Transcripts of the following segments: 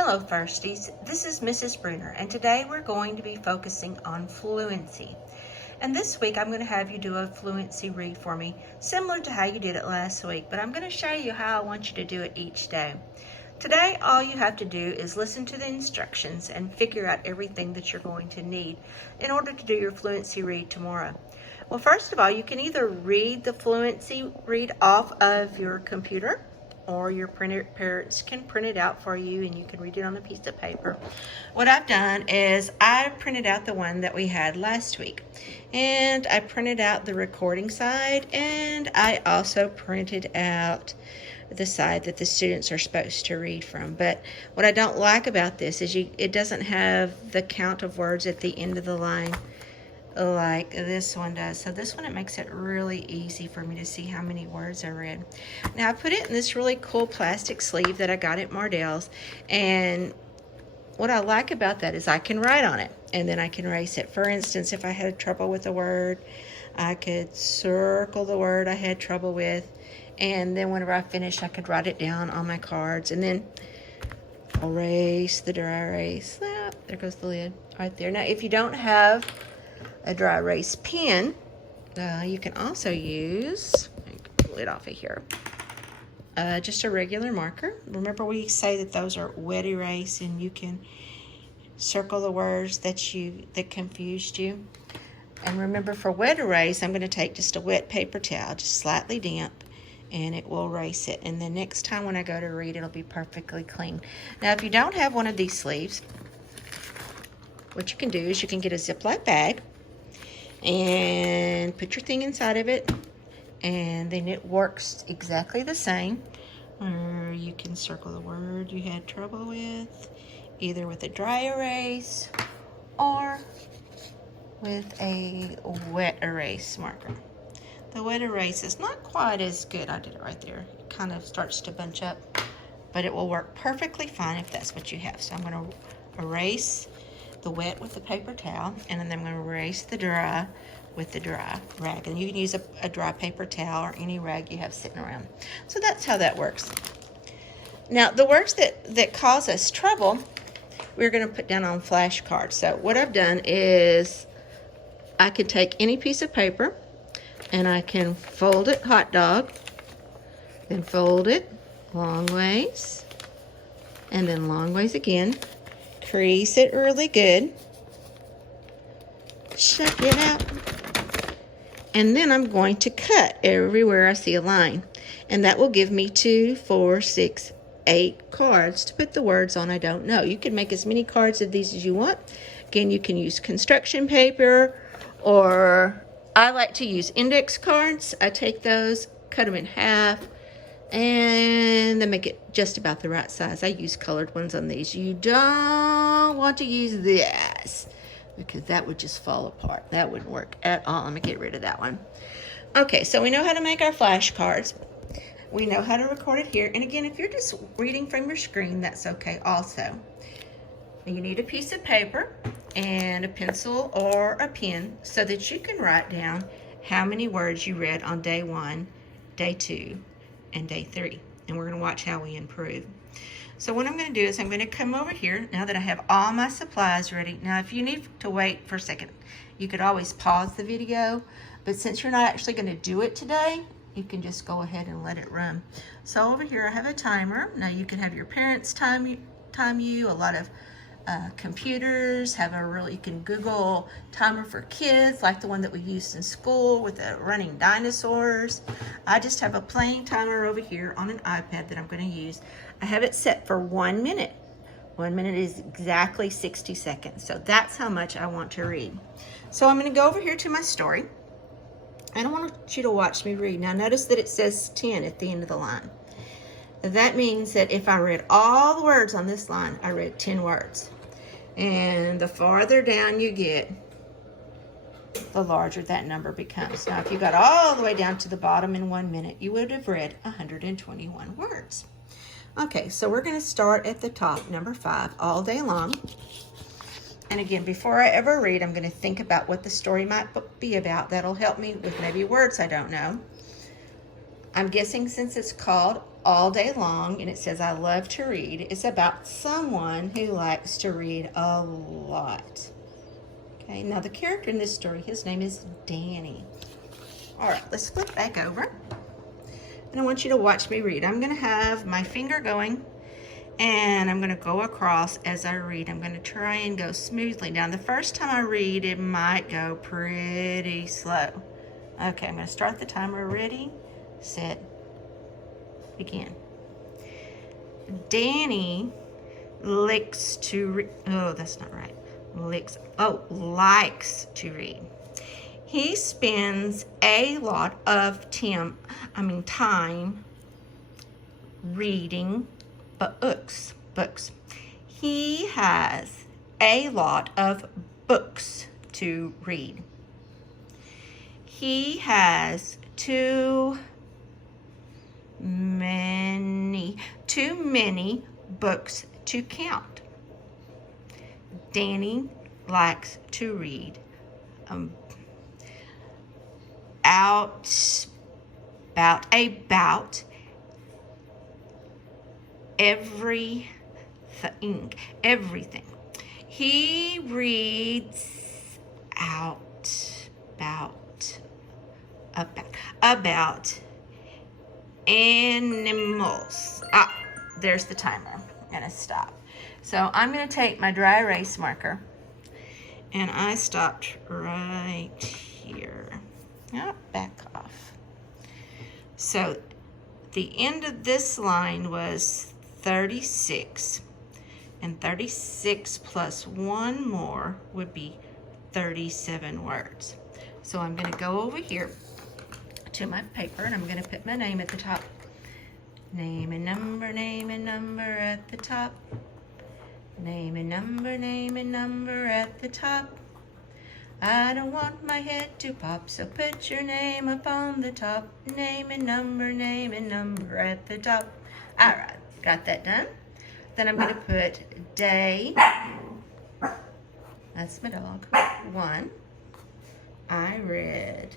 Hello Firsties, this is Mrs. Bruner and today we're going to be focusing on fluency. And this week I'm going to have you do a fluency read for me, similar to how you did it last week, but I'm going to show you how I want you to do it each day. Today all you have to do is listen to the instructions and figure out everything that you're going to need in order to do your fluency read tomorrow. Well, first of all, you can either read the fluency read off of your computer, or your parents can print it out for you and you can read it on a piece of paper. What I've done is I printed out the one that we had last week, and I printed out the recording side, and I also printed out the side that the students are supposed to read from. But what I don't like about this is it doesn't have the count of words at the end of the line like this one does. So this one, it makes it really easy for me to see how many words I read. Now I put it in this really cool plastic sleeve that I got at Mardell's, and what I like about that is I can write on it and then I can erase it. For instance, if I had trouble with a word, I could circle the word I had trouble with, and then whenever I finished I could write it down on my cards and then erase the dry erase. Ah, there goes the lid right there. Now if you don't have a dry erase pen, you can also use, pull it off of here, just a regular marker. Remember, we say that those are wet erase, and you can circle the words that confused you. And remember, for wet erase, I'm going to take just a wet paper towel, just slightly damp, and it will erase it. And the next time when I go to read, it'll be perfectly clean. Now, if you don't have one of these sleeves, what you can do is you can get a Ziploc bag and put your thing inside of it, and then it works exactly the same. Or you can circle the word you had trouble with, either with a dry erase or with a wet erase marker. The wet erase is not quite as good. I did it right there. It kind of starts to bunch up, but it will work perfectly fine if that's what you have. So I'm going to erase the wet with the paper towel, and then I'm going to erase the dry with the dry rag. And you can use a dry paper towel or any rag you have sitting around. So that's how that works. Now, the words that cause us trouble, we're going to put down on flashcards. So what I've done is I can take any piece of paper and I can fold it hot dog, then fold it long ways, and then long ways again. Crease it really good. Check it out. And then I'm going to cut everywhere I see a line. And that will give me 2, 4, 6, 8 cards to put the words on I don't know. You can make as many cards of these as you want. Again, you can use construction paper, or I like to use index cards. I take those, cut them in half, and then make it just about the right size. I use colored ones on these. You don't want to use this because that would just fall apart. That wouldn't work at all. Let me get rid of that one. Okay, so we know how to make our flashcards. We know how to record it here. And again, if you're just reading from your screen, that's okay also. You need a piece of paper and a pencil or a pen so that you can write down how many words you read on day 1, day 2, and day 3, and we're going to watch how we improve. So what I'm going to do is I'm going to come over here now that I have all my supplies ready. Now if you need to wait for a second, you could always pause the video, but since you're not actually going to do it today, you can just go ahead and let it run. So over here I have a timer. Now you can have your parents time you. A lot of computers have you can Google timer for kids, like the one that we used in school with the running dinosaurs. I just have a plain timer over here on an iPad that I'm going to use. I have it set for 1 minute. 1 minute is exactly 60 seconds. So that's how much I want to read. So I'm going to go over here to my story, and I want you to watch me read. Now notice that it says 10 at the end of the line. That means that if I read all the words on this line, I read 10 words. And the farther down you get, the larger that number becomes. Now, if you got all the way down to the bottom in 1 minute, you would have read 121 words. Okay, so we're going to start at the top, number 5, all day long. And again, before I ever read, I'm going to think about what the story might be about. That'll help me with maybe words I don't know. I'm guessing since it's called all day long, and it says, I love to read. It's about someone who likes to read a lot. Okay, now the character in this story, his name is Danny. All right, let's flip back over. And I want you to watch me read. I'm going to have my finger going, and I'm going to go across as I read. I'm going to try and go smoothly. Now, the first time I read, it might go pretty slow. Okay, I'm going to start the timer. Ready, set, begin. Danny likes to read. Oh, that's not right. Likes to read. He spends a lot of time reading books. He has a lot of books to read. He has too many books to count. Danny likes to read about everything. He reads about animals. There's the timer. I'm gonna stop. So I'm gonna take my dry erase marker, and I stopped right here. Back off. So the end of this line was 36, and 36 plus one more would be 37 words. So I'm going to go over here to my paper, and I'm going to put my name at the top. Name and number at the top. Name and number at the top. I don't want my head to pop, so put your name up on the top. Name and number at the top. All right, got that done. Then I'm going to put day, that's my dog, 1. I read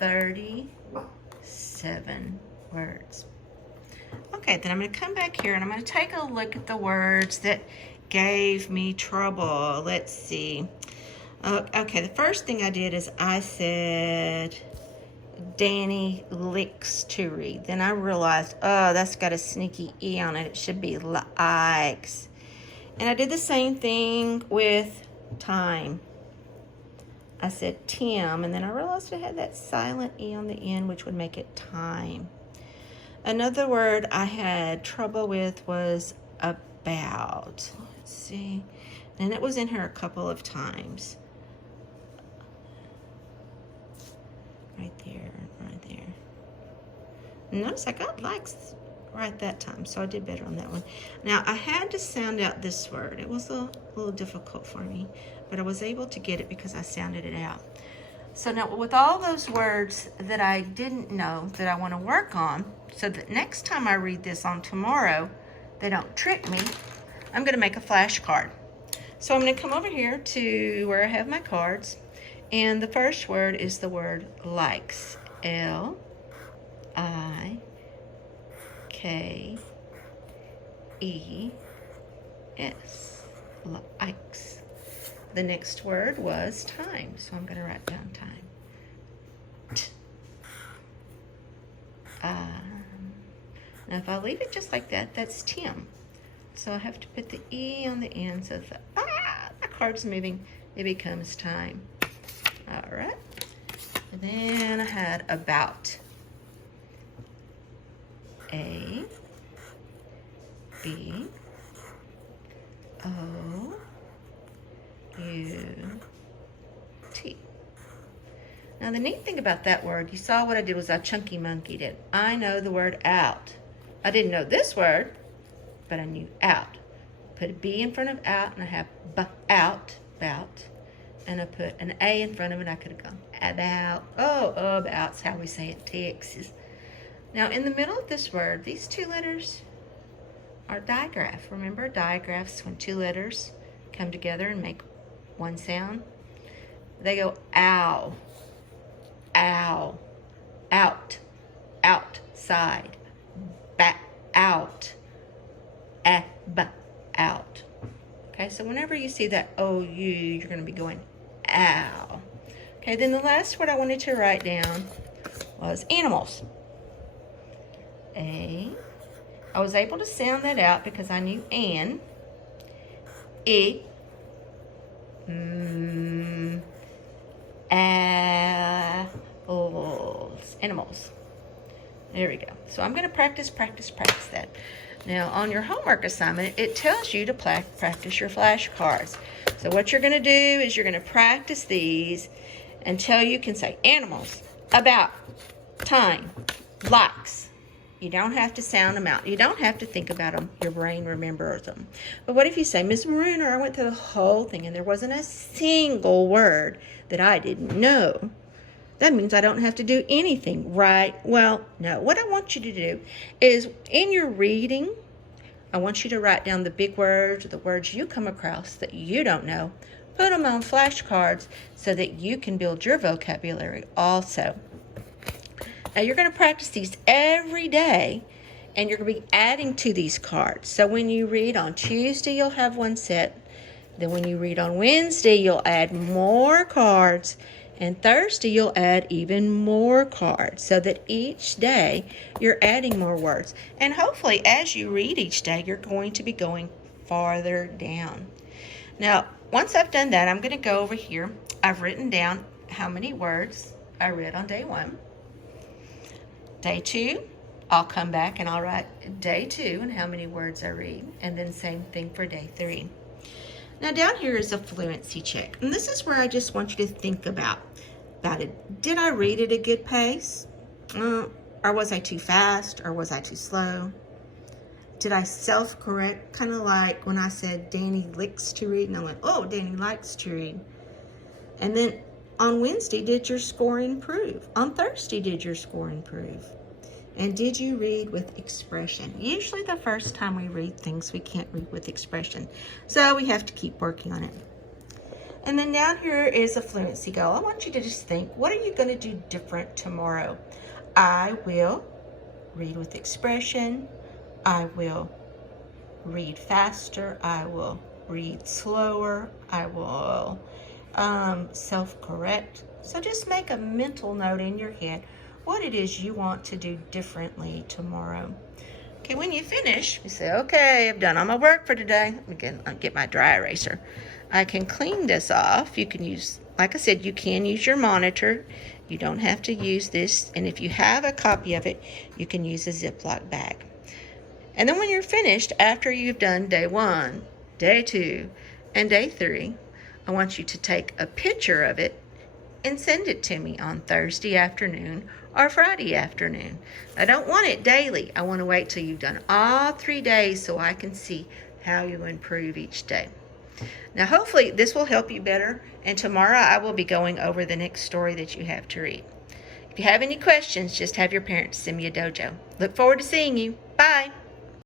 37 words. Okay, then I'm going to come back here, and I'm going to take a look at the words that gave me trouble. Let's see. Okay, the first thing I did is I said, Danny likes to read. Then I realized, oh, that's got a sneaky E on it. It should be likes. And I did the same thing with time. I said Tim, and then I realized I had that silent E on the end, which would make it time. Another word I had trouble with was about. Let's see. And it was in here a couple of times. Right there. Notice I got likes right that time, so I did better on that one. Now, I had to sound out this word. It was a little difficult for me, but I was able to get it because I sounded it out. So now, with all those words that I didn't know that I want to work on, so that next time I read this on tomorrow, they don't trick me, I'm going to make a flashcard. So I'm going to come over here to where I have my cards, and the first word is the word likes. L-I-K-E-S. Likes. The next word was time, so I'm going to write down time. Now if I leave it just like that, that's Tim. So I have to put the E on the end so that the card's moving, it becomes time. All right. And then I had about. A, B, O, U, T. Now the neat thing about that word, you saw what I did was I chunky monkeyed it. I know the word out. I didn't know this word, but I knew out. Put a B in front of out, and I have out, about. And I put an A in front of it. I could have gone about. Oh, about's how we say it in Texas. Now, in the middle of this word, these two letters are digraph. Remember, digraphs, when two letters come together and make one sound, they go ow, ow, out, outside, out. Out. Okay, so whenever you see that OU, you're going to be going ow. Okay, then the last word I wanted to write down was animals. A. I was able to sound that out because I knew an. E. Animals. There we go. So I'm going to practice that. Now, on your homework assignment, it tells you to practice your flashcards. So what you're going to do is you're going to practice these until you can say animals, about, time, likes. You don't have to sound them out. You don't have to think about them. Your brain remembers them. But what if you say, Miss Marooner, I went through the whole thing and there wasn't a single word that I didn't know. That means I don't have to do anything, right? Well, no. What I want you to do is in your reading, I want you to write down the big words or the words you come across that you don't know. Put them on flashcards so that you can build your vocabulary also. Now, you're going to practice these every day, and you're going to be adding to these cards. So when you read on Tuesday, you'll have one set. Then when you read on Wednesday, you'll add more cards. And Thursday, you'll add even more cards so that each day you're adding more words. And hopefully, as you read each day, you're going to be going farther down. Now, once I've done that, I'm going to go over here. I've written down how many words I read on day 1. Day 2, I'll come back and I'll write day 2 and how many words I read. And then same thing for day 3. Now down here is a fluency check. And this is where I just want you to think about it. Did I read at a good pace? Or was I too fast? Or was I too slow? Did I self-correct? Kind of like when I said Danny likes to read. And I went, oh, Danny likes to read. And then on Wednesday, did your score improve? On Thursday, did your score improve? And did you read with expression? Usually the first time we read things, we can't read with expression. So we have to keep working on it. And then down here is a fluency goal. I want you to just think, what are you going to do different tomorrow? I will read with expression. I will read faster. I will read slower. I will self-correct. So just make a mental note in your head what it is you want to do differently tomorrow. Okay, when you finish, you say, okay, I've done all my work for today. Again, I'll get my dry eraser. I can clean this off. You can use, like I said, you can use your monitor. You don't have to use this. And if you have a copy of it, you can use a Ziploc bag. And then when you're finished, after you've done day 1, day 2, and day 3, I want you to take a picture of it and send it to me on Thursday afternoon or Friday afternoon. I don't want it daily. I want to wait till you've done all 3 days so I can see how you improve each day. Now, hopefully this will help you better, and tomorrow I will be going over the next story that you have to read. If you have any questions, just have your parents send me a dojo. Look forward to seeing you.